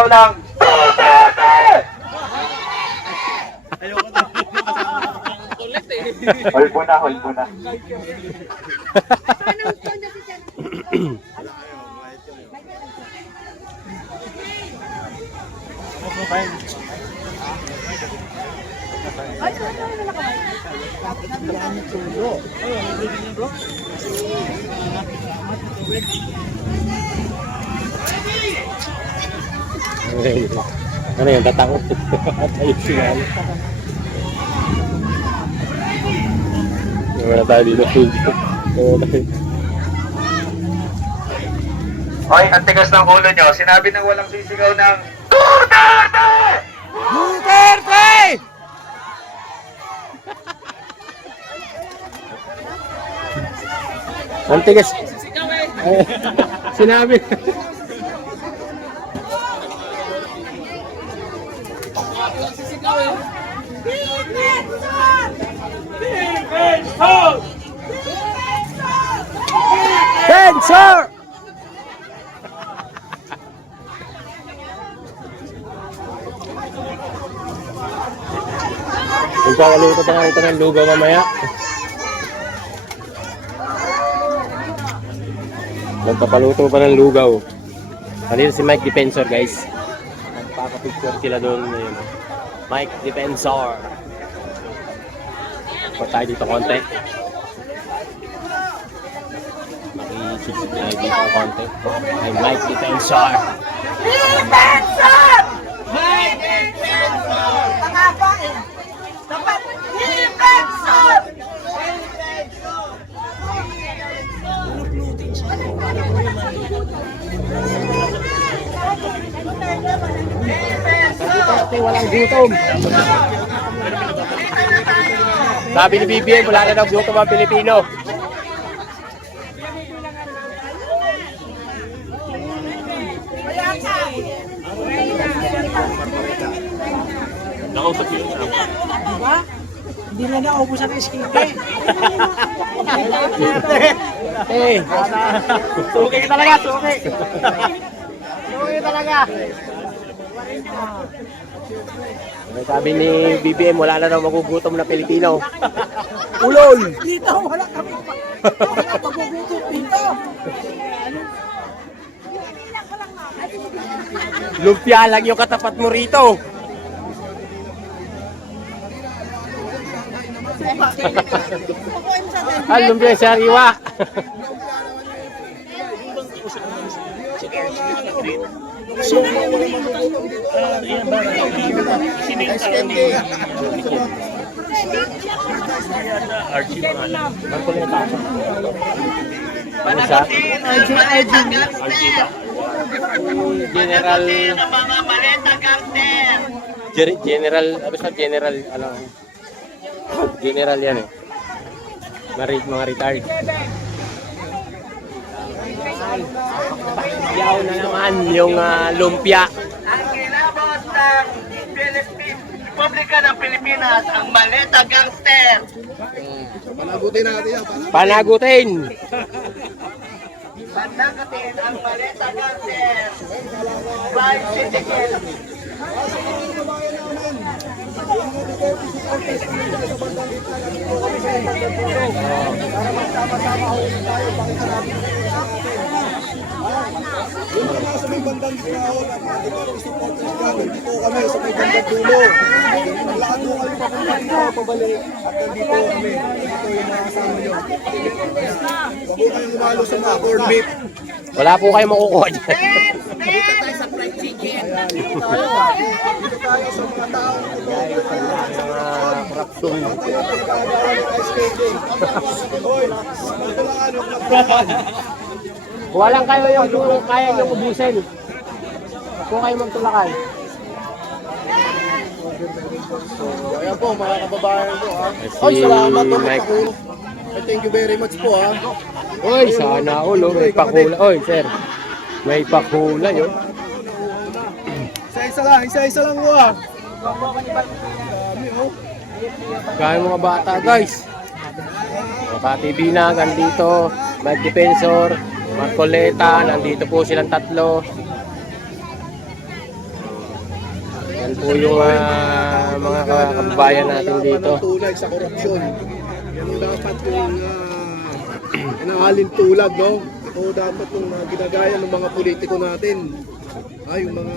sumisigaw ng Duterte! Hold mo na, hold mo na. Ano yun, tatakot? Ayun siya. Wala tayo dito. Hoy, ang tigas ng ulo nyo. Sinabi ng walang sisigaw ng Duterte! Duterte! Ang tigas. Sinabi. Sensor! Magkakaluto pa nga ito ng lugaw mamaya. Magpapaluto pa ng lugaw. Kanina si Mike Defensor, guys. Nagpapapicture sila doon. Mike Defensor. Pa tayo dito konti. Makikisip na dito konti. Ay Mike Defensor. Defensor! Mike Defensor! Tama ba eh? Dapat Defensor! Duterte, walang gutom. Sabi ni BBM, wala na daw gutom ang Pilipino. Nakausap yun. Diba? Hindi na naubos ang iskipe. Eh, Suki ka talaga, suki. Suki talaga. sabi ni BBM, wala na daw magugutom na Pilipino. Ulol! Dito, wala kami. Wala magugutom dito. Lumpia lang yung katapat mo rito. Lumpia sa riwa. General General ano sa General ano General yan eh. Mga retired. Yaw na naman yung lumpia. Ang kilabot ng Republika ng Pilipinas, ang Maleta Gangster. Panagutin natin yan. Panagutin. Panagutin ang Maleta Gangster. By Citizen. Yung mga nasa may bandang ginawa at mga ibang supporters ka, nandito kami sa may bandang dulo. Lahat mo kayo papunta dito, pabalik. At nandito kami. Ito yung mga kasama nyo. Huwag mo kayong umalo sa mga corn beef. Wala po kayo makukuha dyan. Dito tayo sa fried chicken. Dito tayo sa mga taong Korupsyon. Hoy, magtulaan, huwag nagpapal. Walang kayo yung kaya nyo ubusin. Kung kayo magtulakan. Ayan po, mga kababayan po ha. Si Ay, salamat po. Mike. Thank you very much po ha. Oy, sana all. Oh. May pakula. Oy, sir. May pakula yun. Isa-isa lang po ha. Dami oh. Kaya mga bata, guys. Mga TV na, nandito. Mike Defensor, Marcoleta, nandito po silang tatlo. po yung mga kababayan natin dito. Tulad sa korupsyon. Yan ang dapat yung inaalin tulad, no? Ito dapat yung ginagaya ng mga politiko natin. Yung mga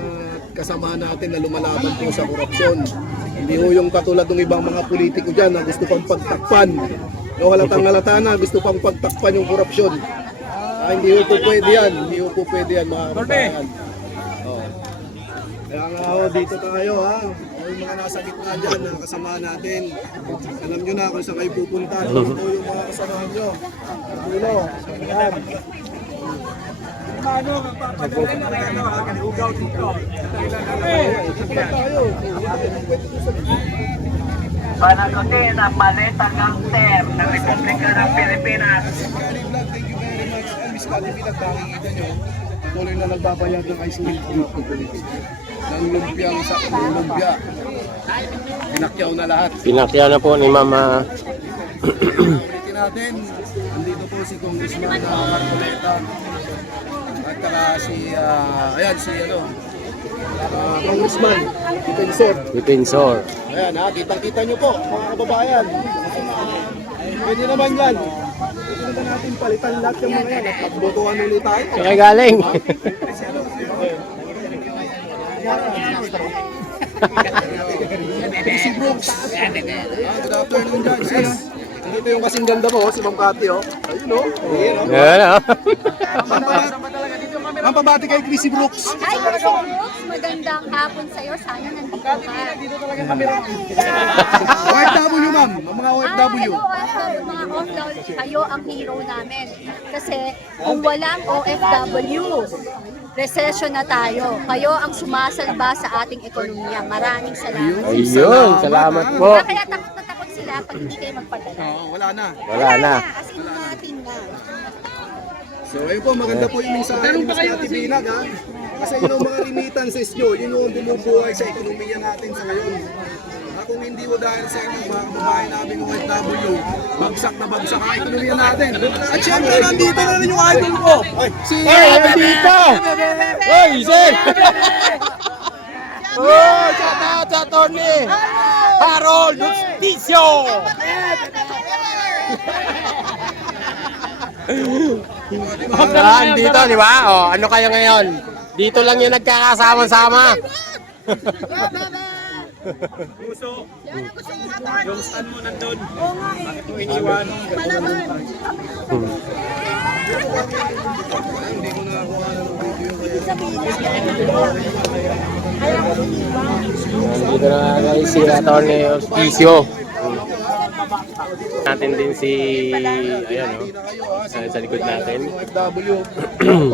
kasama natin na lumalaban po sa korupsyon. Hindi ho yung katulad ng ibang mga politiko dyan na gusto pang pagtakpan. No, halatang-halata na gusto pang pagtakpan yung korupsyon. Hindi ho po pwede yan. Hindi ho po pwede yan, mga kababayan. Kaya nga ho, dito tayo ha. Yung mga nasa gitna dyan na kasama natin. Alam nyo na kung saan kayo pupunta. Ito yung mga kasamahan nyo. Dulo. Yan. Panagutin ang maleta gangster ng Republika ng Pilipinas. Thank you very much. Miss Kati Bilag, nakikita nyo. Tuloy na nagbabayad ng ice cream group ng lumpiang sa lumpia. Pinakyaw na lahat. Pinakya na po ni Mama. Ulitin natin, andito po si Congressman Marcoleta at saka si, ayan si Congressman Defensor. Ayan ha, kitang-kita nyo po mga kababayan. Pwede naman yan. Pwede naman natin palitan lahat yung mga yan at magbotohan ulit tayo. Saan galing? Si Brooks. Good afternoon dyan. Dito yung kasing ganda mo, si Ma'am Cathy, oh. Ayun, oh. Ayun, oh. Yan o. Ma'am, pabati kay Chrissy Brooks. Hi, Brooks! Magandang hapon sa'yo. Sana nandito ka. OFW, ma'am. Mga OFW. Hello, mga OFW. Kayo ang hero namin. Kasi kung walang OFW, recession na tayo. Kayo ang sumasalba sa ating ekonomiya. Maraming salamat. Ayun, salamat po. Kaya takot na takot sila pag hindi kayo magpadala. Wala na. Wala na. As in natin na. So, ayun po, maganda po yung mensahe ni Miss Cathy Binag, ha? Kasi yun ang mga remittances nyo, yun ang bumubuhay sa ekonomiya natin sa ngayon. Kung hindi mo dahil sa inyo, mga kababayan namin ng OFW, bagsak na bagsak ang ekonomiya natin. At syempre, nandito na rin yung idol ko. Si nandito! Hoy, sir! Oh, shout out sa Tony! Harold Justicio! Dito, di ba? Oh, ano kayo ngayon? Dito lang yung nagkakasama-sama. Yung stand mo nandun. Bakit mo iniwan? Dito na guys si Atty. Justicio. Natin din si ayan sa likod natin. OFW,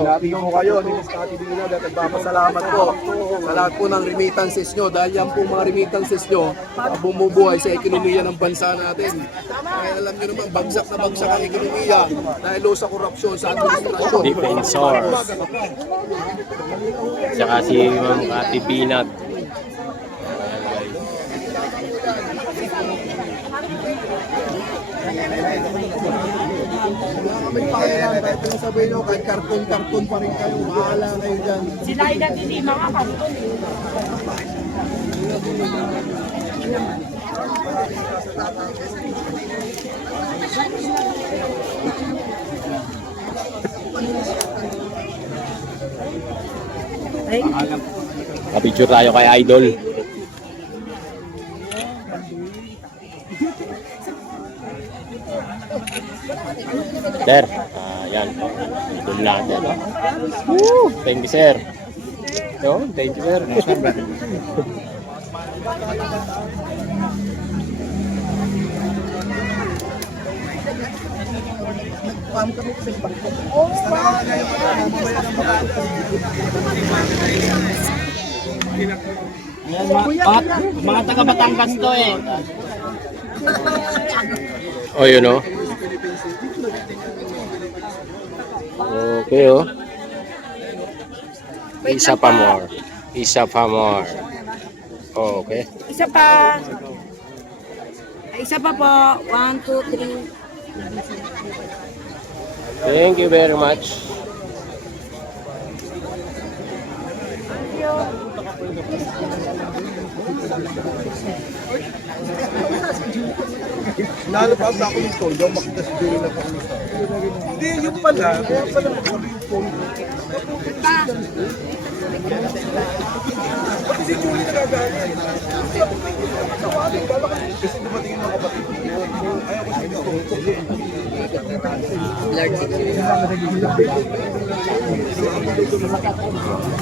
sabi ko kayo ni Miss Cathy Binag at nagpapasalamat po sa lahat po ng remittances nyo dahil yan po mga remittances nyo bumubuhay sa ekonomiya ng bansa natin. Kaya alam nyo naman, bagsak na bagsak ang ekonomiya dahil sa korupsyon sa administrasyon. Defensor. Tsaka si Ma'am Cathy Binag. Kami pakialam, kahit yung sabihin nyo, kahit karton-karton pa rin kayo, bahala kayo dyan. Sila ay nagtiti mga kanton. Kapicture tayo kay Idol. Sir, yan. Idol natin. Woo! Thank you, sir. Yo, thank you, sir. Mga taga Batangas to eh. Oh, yun o. Okay, oh. Isa pa more. Isa pa more. Oh, okay. Isa pa. Isa pa po. 1, 2, 3. Thank you very much. Nalapag ako nito, yung makita si Julie na pangusta. Hindi, yung pala, kaya pala nagsabi yung phone. Pati si Julie nagagana. Kasi dumating yung mga kapatid ko. Ayaw ko siya dito.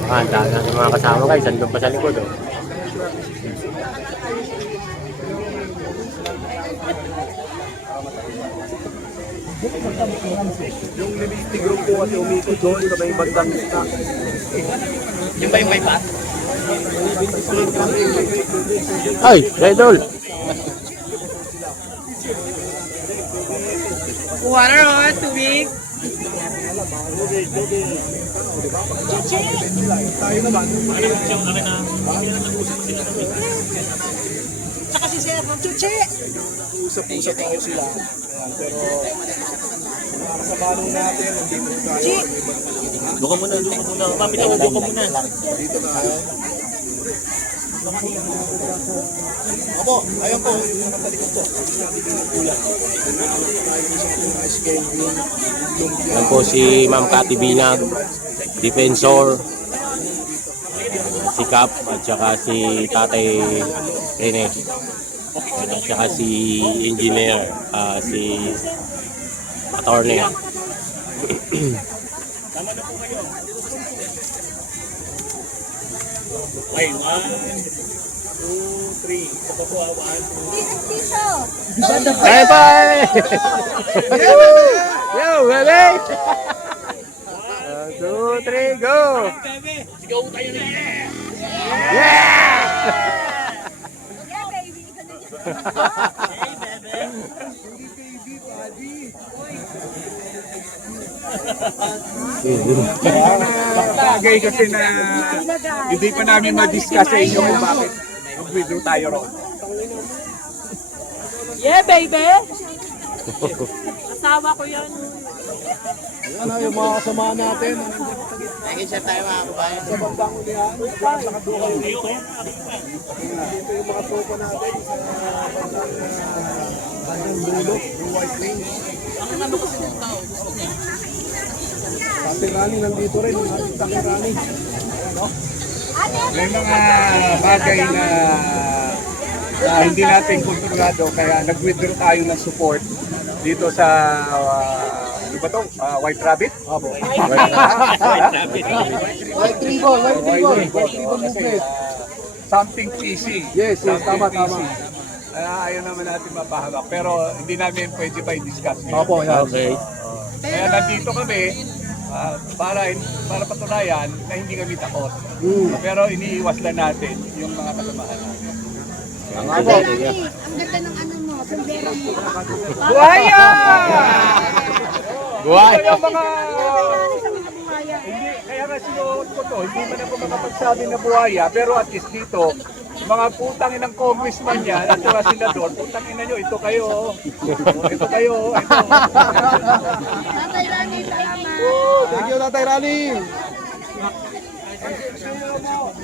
Ang dami ng mga kasama guys, andun pa sa likod oh. Yung limiting group ko kasi umikot doon sa may bandang isa. Yung ba yung bypass? Ay, Redol! Water on, tubig. Tayo naman. Tsaka si Sir Chuchi. Usap-usap ako sila. Ayan, pero sa balong natin, hindi mo tayo. Doon ka muna. Mami, doon ka muna. Dito na. Opo, ayun po, yung natalikod po. Yan po si Ma'am Cathy Binag, Defensor, si Cap, at saka si Tatay Rene, at saka si Engineer, si Attorney. Okay, 1, 2, 3. Ito po, 1, 2. Bye bye! Yo, baby! 1, 2, 3, go! Sigaw tayo na yeah! Bagay kasi na hindi pa namin ma-discuss sa inyo kung bakit mag-withdraw tayo ron. Yeah, baby. Asawa ko yan. Ayan na yung mga kasama natin. Nag-share tayo mga kabayan. Sa bandang ulihan, nakaduha kayo dito. Dito yung mga tropa natin sa bandang dulo, yung White Plains. Tatay Rani nandito rin, yung ating Tatay Rani. May mga bagay na hindi natin kontrolado kaya nag-withdraw tayo ng support dito sa ano ba to? White Rabbit? Opo. White Ribbon movement. Something PC. Yes, tama. Ayaw naman natin mapahawak pero hindi namin pwede pa i-discuss. Opo, yan. Okay. Kaya nandito kami para patunayan na hindi kami takot. Pero iniiwas lang natin yung mga kasamahan natin. Ang ganda ng ano mo, sombrero mo. Buhaya! Buhay! Ito yung mga... Kailangan sa mga buhaya. Hindi, kaya nga sinuot ko to, hindi man ako makapagsabi na buhaya, pero at least dito, mga putang inang congressman yan at saka senador, putang ina nyo, ito kayo. Ito kayo, ito. Tatay Rani, salamat. Thank you, Tatay Rani.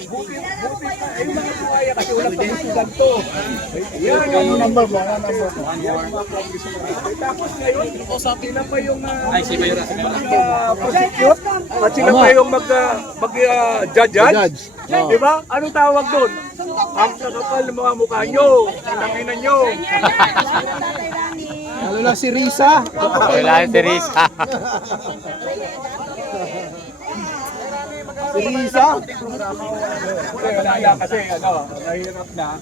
Buti yung mga buhaya kasi walang pagsusugan to. Yan, yung number mo, yan mga congressman. Tapos ngayon, sila pa yung prosecute at sila pa yung mag-judge. Di ba? Anong tawag doon? Ang kakapal ng mga mukha nyo. Tanginan nyo. Tatay Rani. Lalo na si Risa. Kailangan si Risa. Si Risa. Kasi nahirap na.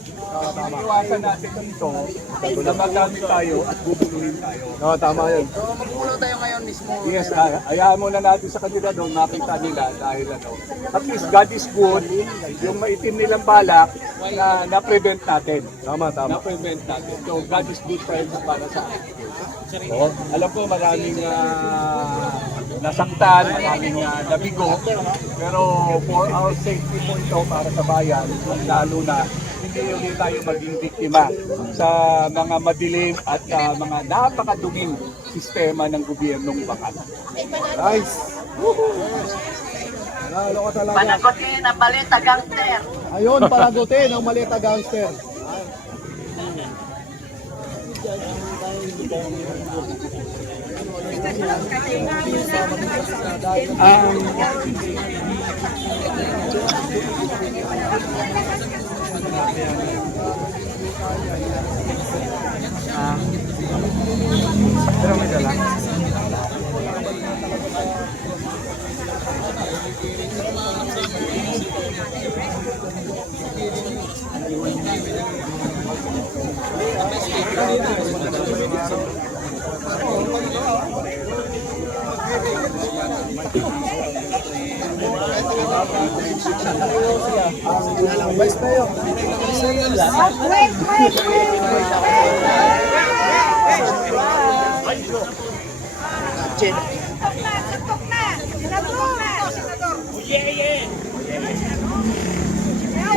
Iwasan natin ito na magamit tayo at bubuluhin tayo. Oo, tama yun. Yes, hayaan muna natin sa kanila doon, makita nila dahil at least God is good, yung maitim nilang balak na na-prevent natin. Tama. Na-prevent natin. So God is good para sa atin. Alam ko maraming nasaktan, maraming nabigo, pero for our safety po ito para sa bayan, lalo na hindi ulit tayo maging biktima sa mga madilim at mga napakaduming sistema ng gobyernong bakal. Nice. Lalo ka talaga. Panagutin ang balita gangster. Ayun, palagutin ang malita gangster. Vice Mayor.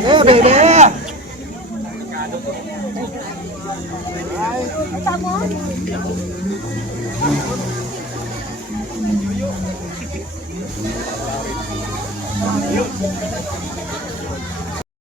Yeah, baby!